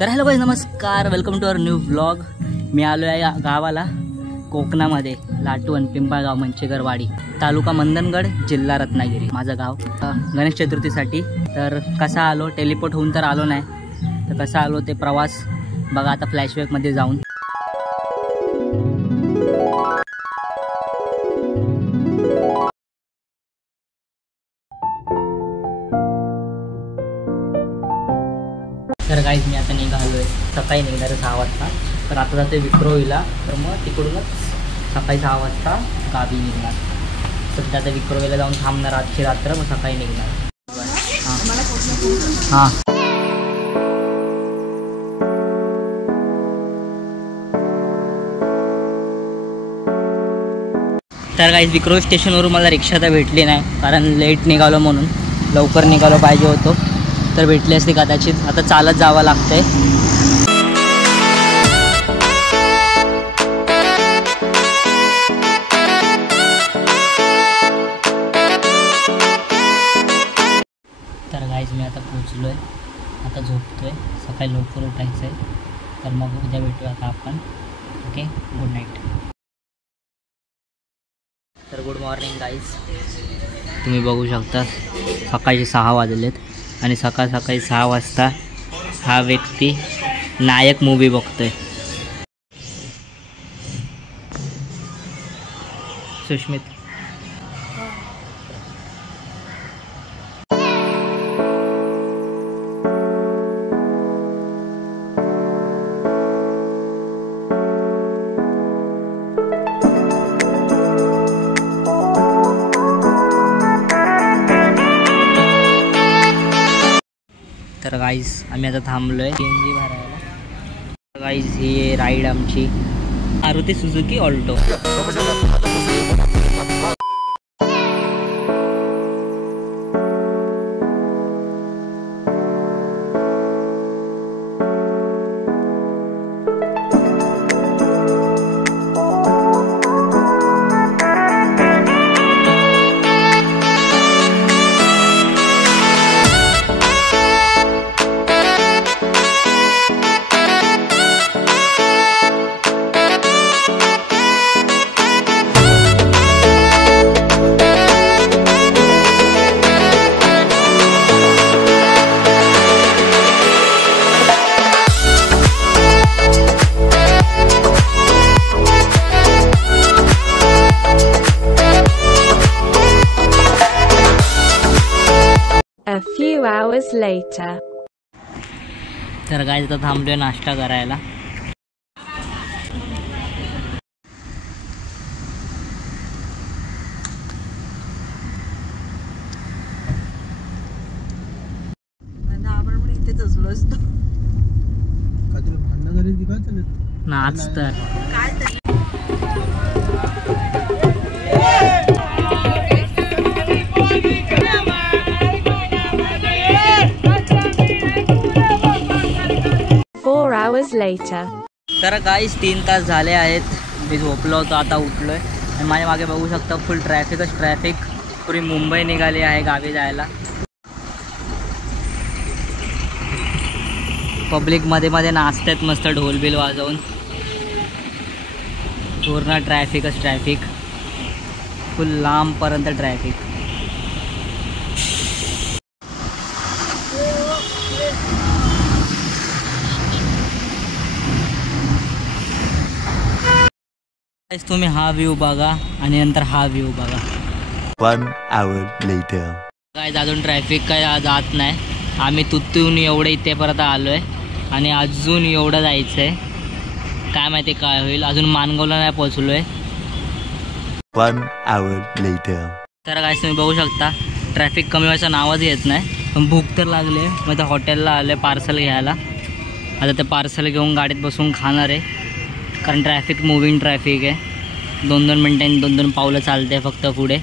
तर hello guys, नमस्कार, welcome to our new vlog. मी आलो आहे या गावाला, कोकणामध्ये, लाटवण, पिंपळगाव, मंचेकरवाडी, तालुका मंदनगड, जिल्हा रत्नागिरी, माझं गाव। गणेश चतुर्थीसाठी तर कसा आलो, टेलिपोर्ट होऊन तर आलो नाही, तर कसा आलो ते प्रवास बघा आता फ्लॅशबॅकमध्ये जाऊन। तर गाईज मी आता निघालोय, सकाळी निघणार 6 वाजता, तर आता जाते विक्रोळीला, तर मग तिकडूनच सकाळी 6 वाजता गावी निघणार। सध्या आता विक्रोळीला जाऊन थांबणार आजची रात्र, मग सकाळी निघणार। हां तर गाईज विक्रोळी स्टेशनवरून मला रिक्षा तर भेटली नाही, कारण लेट निघालो म्हणून, लवकर निघालो पाहिजे होतो तर भेटली असती कदाचित। आता चालत जावं लागतंय। तर गाईज मी आता पोचलोय, आता झोपतोय, सकाळी लवकर उठायचं आहे, तर मग उद्या भेटूया आता आपण। Okay, good night. तर गुड मॉर्निंग गाईज, तुम्ही बघू शकता सकाळचे 6 वाजलेत आणि सकाळी 6 वाजता हा व्यक्ती नायक मूवी बघतोय। सुष्मित तर गाईज आम्ही आता थांबलोय CNG भरायला। गाईज ही राईड आमची Maruti Suzuki Alto. A few hours later. तर गाईज आता थांबलोय नाश्ता करायला। नाच तर Hours later. तर गाईज 3 तास झाले आहेत, मी झोपलो होतो, आता उठलोय आणि माझ्या मागे बघू शकता फुल ट्रॅफिक, पुरी मुंबई निघाली आहे गावी जायला। पब्लिक मध्ये नाचतात मस्त ढोलबिल वाजवून, पूर्ण ट्रॅफिक, फुल लांबपर्यंत ट्रॅफिक। तुम्ही हा व्ह्यू बघा आणि नंतर हा व्ह्यू बघा। 1 hour later. काय अजून ट्रॅफिक काय जात नाही, आम्ही तुत्तून एवढं इथेपर्यंत आलोय आणि अजून एवढं जायचंय, काय माहिती काय होईल, अजून मानगावला नाही पोहोचलोय। 1 hour later. तर काय तुम्ही बघू शकता ट्रॅफिक कमी व्हायचं नावच येत नाही, पण भूक तर लागले, मग त्या हॉटेलला आलोय पार्सल घ्यायला। आता ते पार्सल घेऊन गाडीत बसून खाणार आहे, कारण मूविंग ट्रॅफिक आहे, 2-2 मिनिटांनी 2-2 पावलं चालते फक्त पुढे।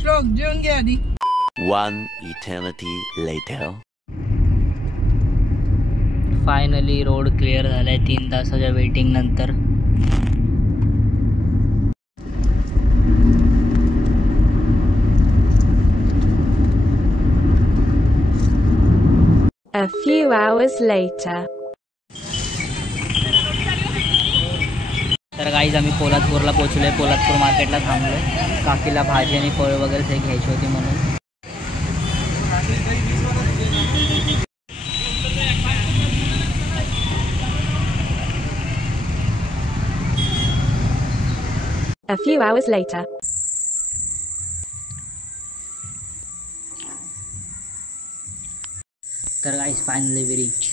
श्लोक जेवण घ्या आधी। 1 eternity later. Finally road clear झालाय 3 तासाच्या वेटिंग नंतर। A few hours later. तर गाईज आम्ही पोलादपूरला पोहोचलोय. पोलादपूर मार्केटला थांबलोय. काकीला भाजी आणि फळं वगैरे ते घ्यायची होती म्हणून. A few hours later. तर गाईज फायनली वी रीच.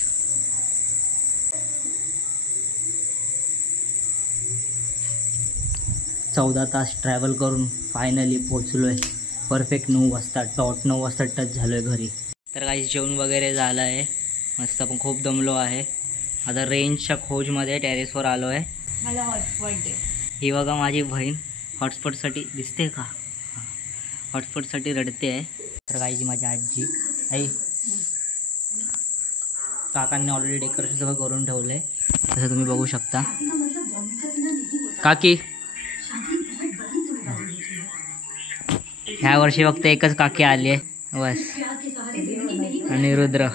चौदा तास ट्रॅव्हल करून फायनली पोचलोय. परफेक्ट 9 वाजता टॉट 9 वाजता टच झालोय घरी. तर गाईज जेवण वगैरे झालं आहे मस्त. पण खूप दमलो आहे. आता रेंजच्या खोजमध्ये टेरेसवर आलो आहे. मला हॉटस्पॉट दे. ही बघा माझी बहीण हॉटस्पॉटसाठी दिसते का? हॉटस्पॉटसाठी रडते आहे. तर गाईज माझी आजी आई काकांनी ऑलरेडी डेकोरेशन सगळं करून ठेवलं आहे. तसं तुम्ही बघू शकता. काकी ह्या वर्षी फक्त एकच काकी आली आहे बस. आणि रुद्र.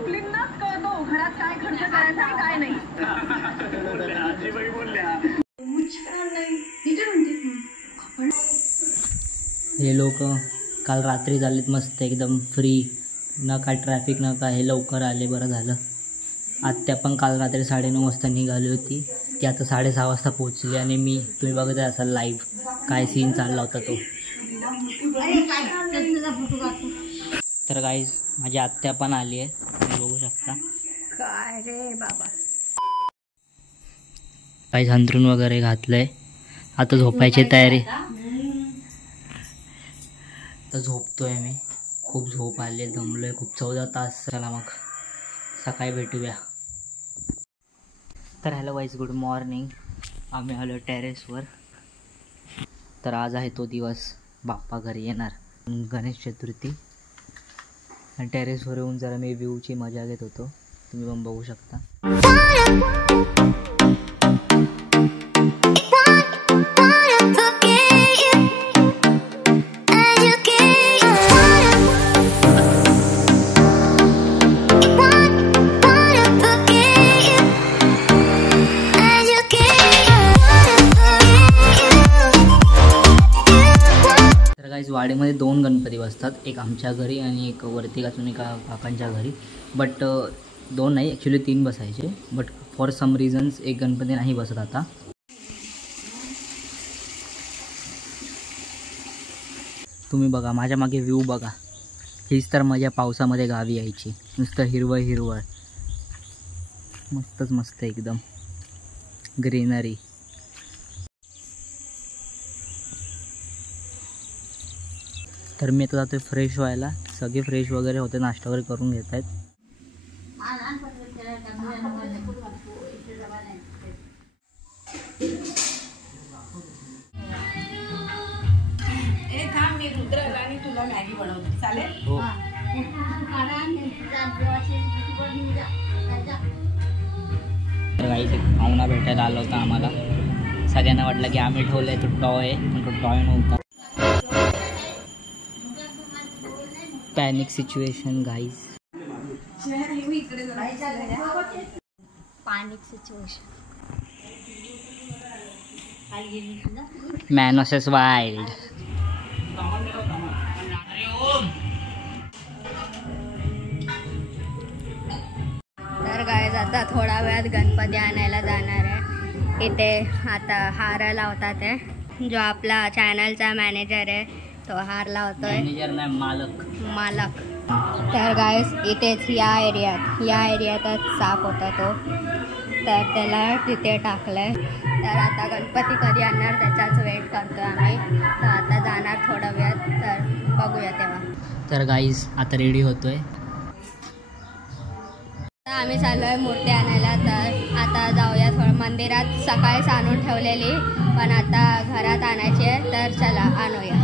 मुलींनाच कळतो घरात काय खर्च करायचा आणि काय नाही. हे लोक काल रात्री झालेत मस्त एकदम फ्री. ना काय ट्रॅफिक ना काय. हे लवकर आले बरं झालं. आत्या पण काल रात्री 9:30 वाजता निघाली होती. ती आता 6:30 वाजता पोहोचली. आणि मी तुम्ही बघत असाल लाईव्ह काय सीन चालला होता तो. तर गाईज माझी आत्या पण आली आहे तुम्ही बघू शकता. काय रे बाबा. काही अंथरूण वगैरे घातलंय. आता झोपायची तयारी. तर झोपतोय मी. खूप झोप आली आहे. दमलोय खूप. 14 तास. चला मग सकाळी भेटूया. तर हॅलो गाईज गुड मॉर्निंग. आम्ही आलो टेरेसवर. तर आज आहे तो दिवस. बाप्पा घरी येणार. गणेश चतुर्थी. आणि टेरेसवर येऊन जरा मी व्ह्यूची मजा घेत होतो. तुम्ही पण बघू शकता. वाडीमध्ये 2 गणपती बसतात. एक आमच्या घरी आणि एक वरती अजून एका काकांच्या घरी. बट 2 नाही ॲक्च्युली 3 बसायचे. बट फॉर सम रिझन्स एक गणपती नाही बसत आता. तुम्ही बघा माझ्या मागे व्ह्यू बघा. हीच तर मजा पावसामध्ये गावी यायची. नुसतं हिरवळ हिरवळ. मस्तच मस्त एकदम ग्रीनरी. तर मी आता जातोय फ्रेश व्हायला. सगळे फ्रेश वगैरे होते. नाश्ता वगैरे करून घेत आहेत. मी रुद्राला आणि तुला मॅगी बनवते चालेल. हो. तर काही पाहुणा भेटायला आला होता आम्हाला. सगळ्यांना वाटलं की आम्ही ठेवलंय तो टॉय. पण तो टॉय नव्हता. Panic situation guys. Panic situation. Man versus wild. तर गाईज आता थोडा वेळात गणपती आणायला जाणार आहे. इथे आता हार लावतात आहे. जो आपला चॅनलचा मॅनेजर आहे तो हार लावतोय. मॅनेजर नाही मालक. तर गाईज इथेच या एरियातच साप होता तो. तर त्याला तिथे टाकलंय. तर आता गणपती कधी आणणार त्याचाच वेट करतोय आम्ही. तर आता जाणार थोडा वेळात. तर बघूया तेव्हा. तर गाईज आता रेडी होतोय. आम्ही चाललोय मूर्ती आणायला. तर आता जाऊया थोडं मंदिरात. सकाळीच आणून ठेवलेली पण आता घरात आणायची आहे. तर चला आणूया.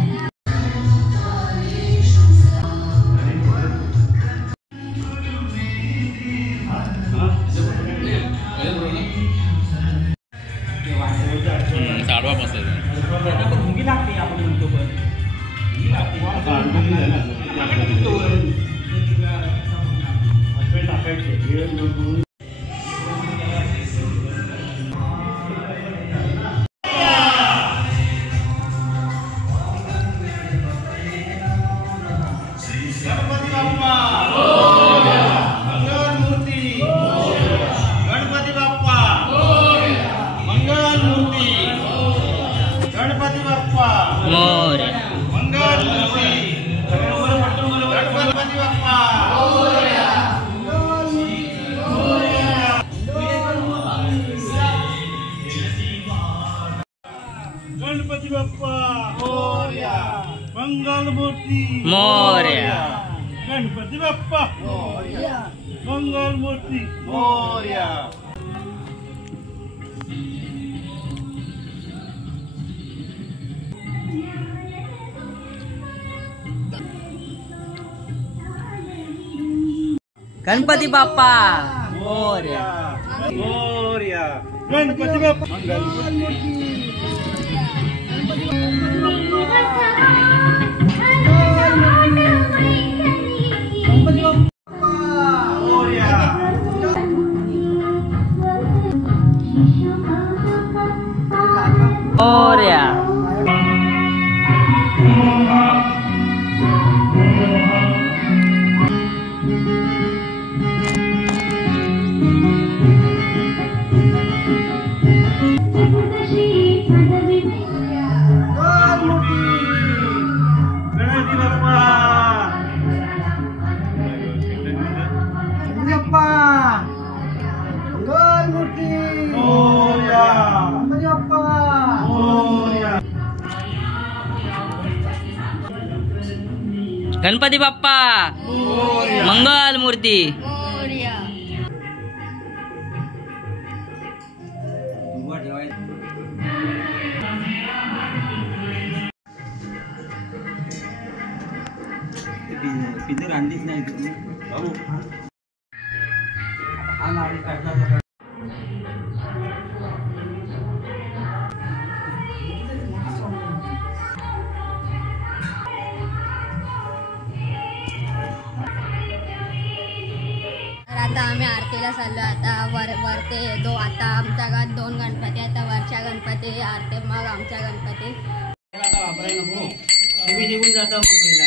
गणपती बाप्पा मोरया, मंगलमूर्ती मोरया, गणपती बाप्पा मोरया, मंगलमूर्ती मोरया. गणपती बाप्पा मोरया, मोरया, गणपती बाप्पा मंगलमूर्ती. मोरया. गणपती बाप्पा मंगल मूर्ती. पिझ्झा आणलीच नाही तुम्ही. आता आम्ही आरतीला चाललो. आता वरते आता आमच्या गावात 2 गणपती. आता वरच्या गणपती आरती, मग आमच्या गणपती. निघून जाता मुंबईला.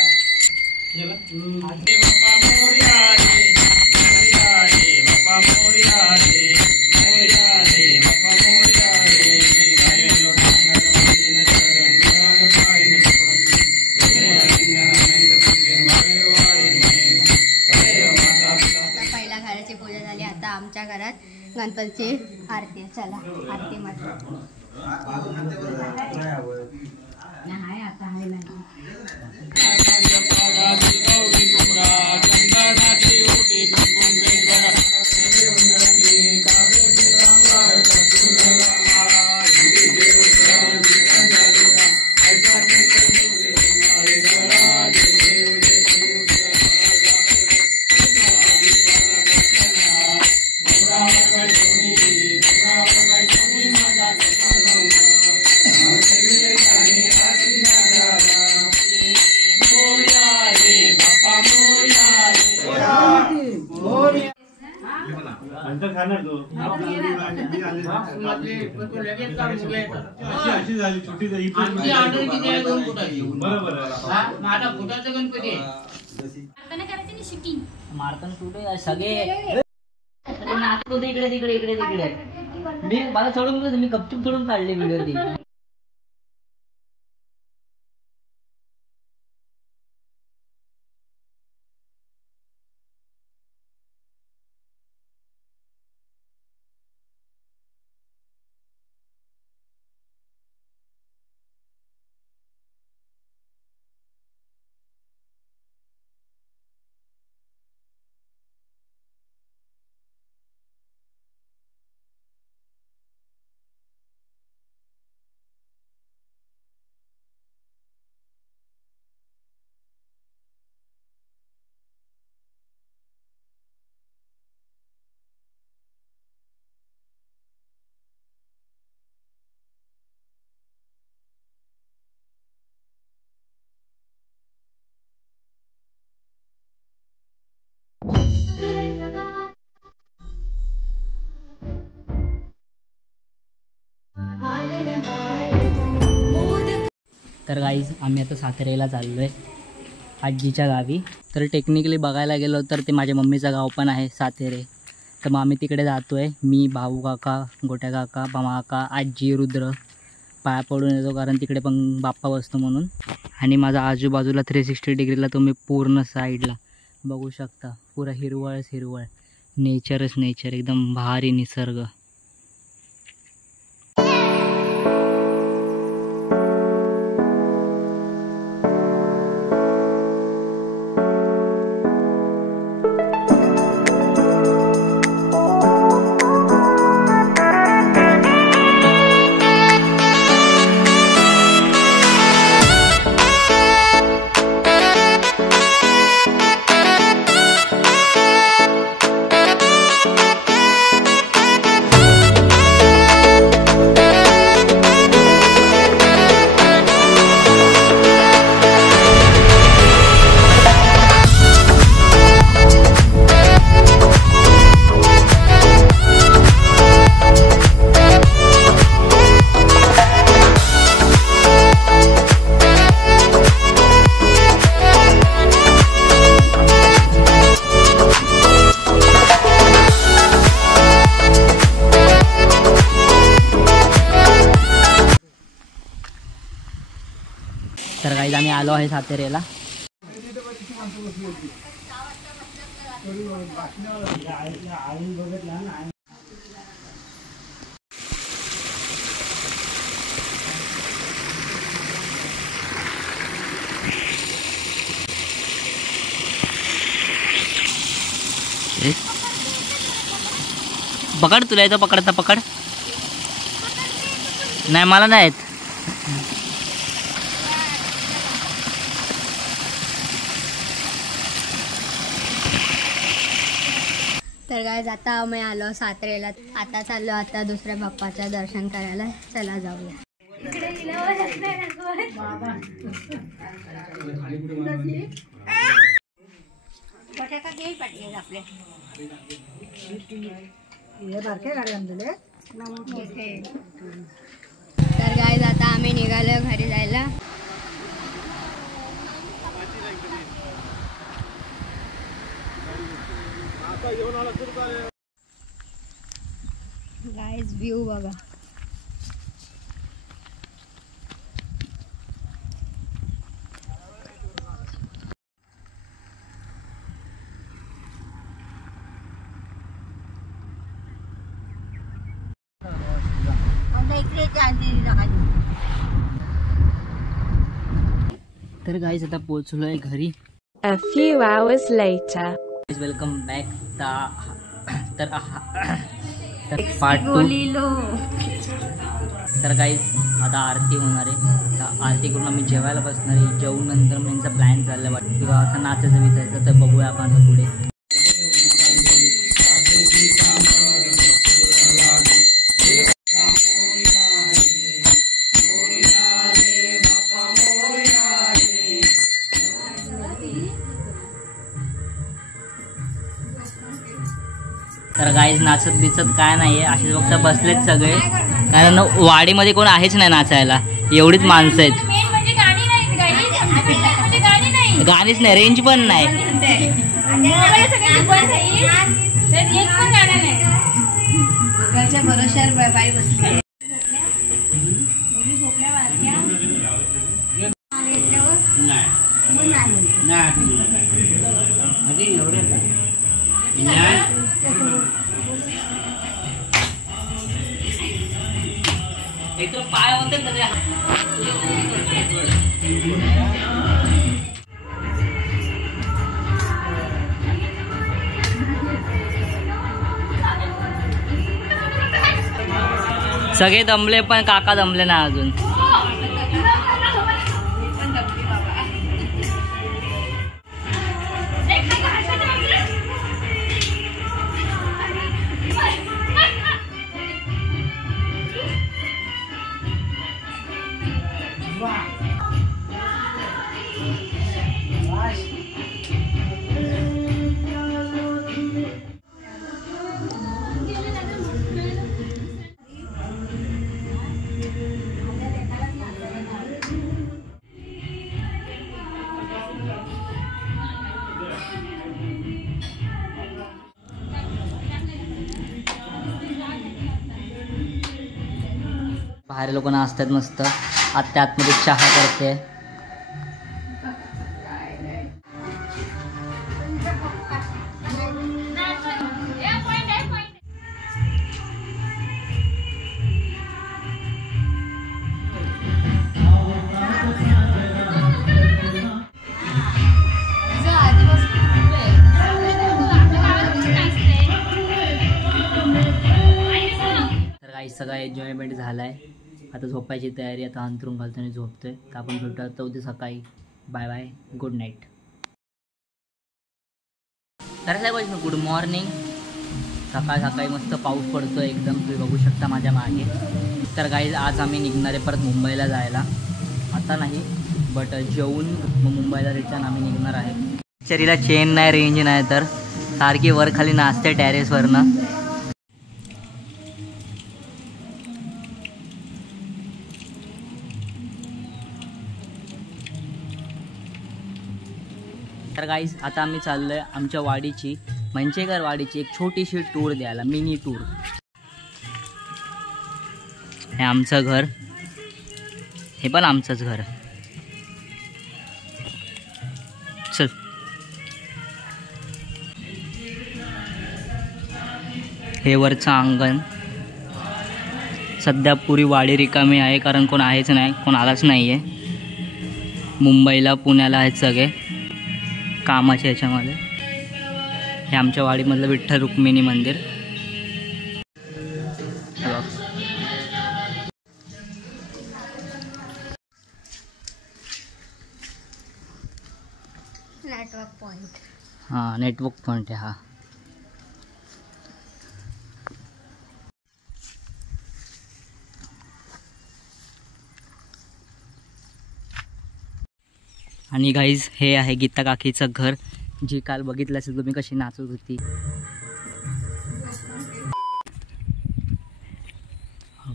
पहिल्या घराची पूजा झाली. आता आमच्या घरात गणपतीची आरती. चला आरती मध्ये. खाणार तो अशी झाली छोटी बरोबर. माझा फुटाचं गणपती मारताना शूट सगळे नाचतो इकडे तिकडे इकडे तिकडे. मी मला सोडून मी गपचूप सोडून काढले व्हिडिओ ती. तर गाईज आम्ही आता साताऱ्याला चाललो आहे आजीच्या गावी. तर टेक्निकली बघायला गेलो तर ते माझ्या मम्मीचं गाव पण आहे सातेरे. तर मग आम्ही तिकडे जातो आहे. मी, भाऊ काका, गोट्या काका, मामा काका, आजी, रुद्र पाया पडून येतो कारण तिकडे पण बाप्पा बसतो म्हणून. आणि माझा आजूबाजूला 360 डिग्रीला तुम्ही पूर्ण साईडला बघू शकता. पुरा हिरवळच हिरवळ, नेचरच नेचर, एकदम भारी निसर्ग. तर गाईज आम्ही आलो आहे साताऱ्याला. पकड, तुला येतं पकडता? पकड. नाही मला नाही येत. तर गाईज आता आम्ही आलो साताऱ्याला. आता चाललो आता दुसऱ्या बाप्पाचं दर्शन करायला. चला जाऊया. तर गाईज आता आम्ही निघालो घरी जायला. गाईज व्ह्यू बघा. तर गाईज आता पोहोचलो आहे घरी. A few hours later. Welcome back. तर पार्ट 2. तर गाईज आता आरती होणार आहे. तर आरती करून आम्ही जेवायला बसणार आहे. जेवून नंतर मग यांचा प्लॅन चालला वाटतं किंवा असं नाचायचं विचारायचं. तर बघूया आपण आता पुढे. तर गाईज नाचत बिचत काय नाही आहे, असे फक्त बसलेत सगळे कारण वाडीमध्ये कोण आहेच नाही नाचायला. एवढीच माणसं आहेत. गाणीच नाही, रेंज पण नाही. एक तर पाय होते सगळे दमले पण काका दमले ना अजून. बाहेर लोक नाचतात मस्त. आत्या आतमध्ये चहा करते. सगळा एन्जॉयमेंट झाला आहे. आता झोपायची तयारी. आता अंथरूण घालतो आणि झोपतोय. तर आपण भेटूया तर उद्या सकाळी. Bye bye, good night. तर साहेब गुड मॉर्निंग. सकाळ सकाळी मस्त पाऊस पडतो एकदम, तुम्ही बघू शकता माझ्या मागे. तर गाईज आज आम्ही निघणार आहे परत मुंबईला जायला. आता नाही बट जेवून मग मुंबईला रिटर्न आम्ही निघणार आहे. शरीला चेन नाही, रेंज नाही, तर सारखी वर खाली नाचते टेरेसवरनं. तर गाईज आता आम्ही चाललो आहे आमच्या वाडीची, मंचेकर वाडीची एक छोटीशी टूर द्यायला, मिनी टूर. हे आमचं घर, हे पण आमचंच घर. चल. हे वरचं अंगण. सध्या पुरी वाडी रिकामी आहे कारण कोण आहेच नाही, कोण आलाच नाही आहे. मुंबईला पुण्याला आहेत सगळे कामाच्या ह्याच्यामध्ये. हे आमच्या वाडीमधलं विठ्ठल रुक्मिणी मंदिर. Network point. हां, नेटवर्क पॉइंट आहे हा. आणि गाईज हे आहे गीता काकीचं घर, जी काल बघितलं असेल तुम्ही कशी नाचत होती.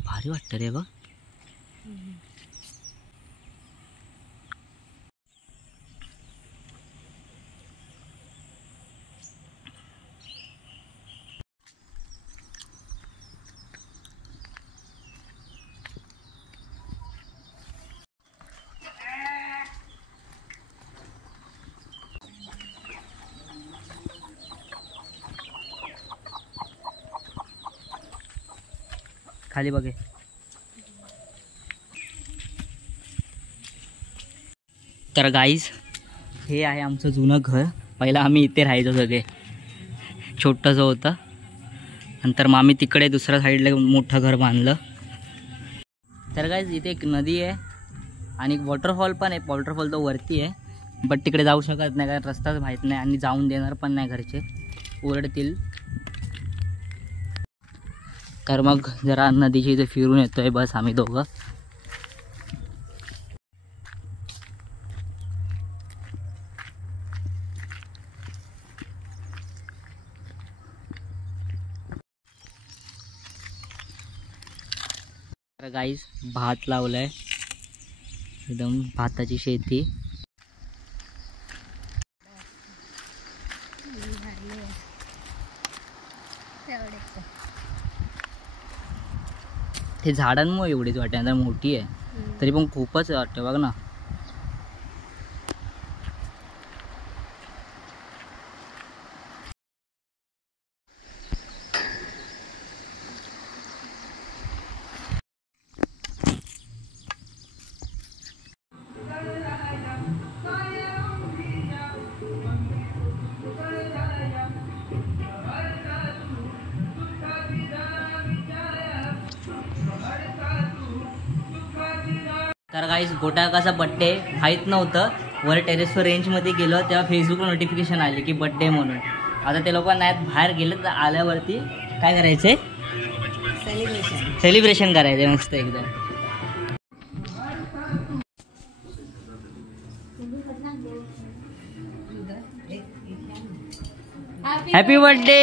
भारी वाटतं रे ग. खाली बघे. तर गाईज हे आहे आमचं जुनं घर. पहिला आम्ही इथे राहायचो सगळे, छोटंसं होतं. नंतर मग आम्ही तिकडे दुसऱ्या साईडला मोठं घर बांधलं. तर गाईज इथे एक नदी आहे आणि वॉटरफॉल पण आहे. वॉटरफॉल तो वरती आहे बट तिकडे जाऊ शकत नाही कारण रस्ताच माहीत नाही आणि जाऊन देणार पण नाही, घरचे ओरडतील. तर मग जरा नदीच्या इथे फिरून येतोय बस आम्ही दोघं. तर गाईस भात लावलाय, एकदम भाताची शेती. ते झाडांमुळे एवढीच वाटते, आता मोठी आहे तरी पण खूपच वाटते बघ ना. तर गाईस गोटाकाचा बड्डे माहीत नव्हतं. वर टेरेसवर रेंजमध्ये गेलो तेव्हा फेसबुकला नोटिफिकेशन आले की बड्डे म्हणून. आता ते लोक नाहीत, बाहेर गेले तर आल्यावरती काय करायचंय, सेलिब्रेशन करायचंय मस्त एकदम. Happy birthday.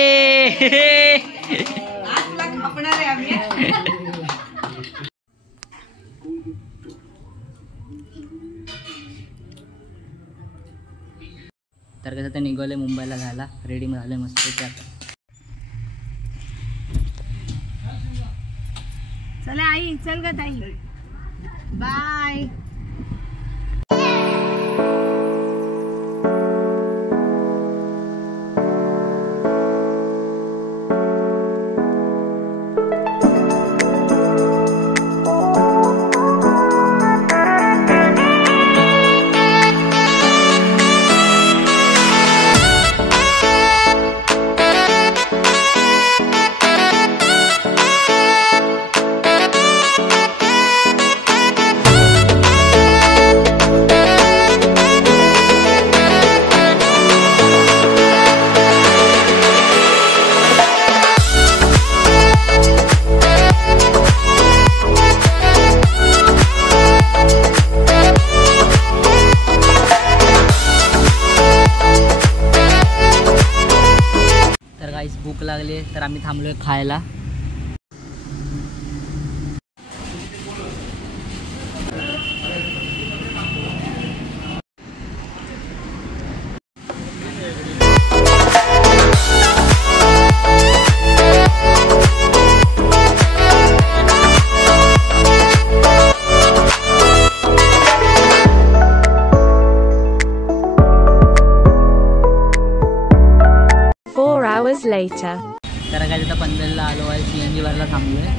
तर कसं ते निघाले मुंबईला जायला, रेडी झाले मस्त. चला आई चल ग ताई बाय. भूक लागली तर आम्ही थांबलोय खायला. Hours later. तर काय आता पनवेलला आलो आहे. CNG वरला थांबलोय.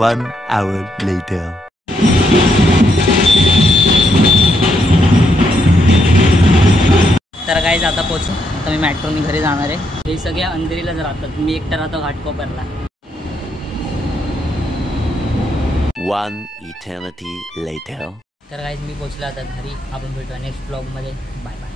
One hour later. तर काय आता पोहोचू. आता मी मेट्रोनी घरी जाणार आहे. हे सगळे अंधेरीलाच राहतात. मी एकटा राहतो घाटकोपरला. One eternity later. तर काय मी पोहोचलो आता घरी. आपण भेटूया नेक्स्ट ब्लॉगमध्ये. Bye bye.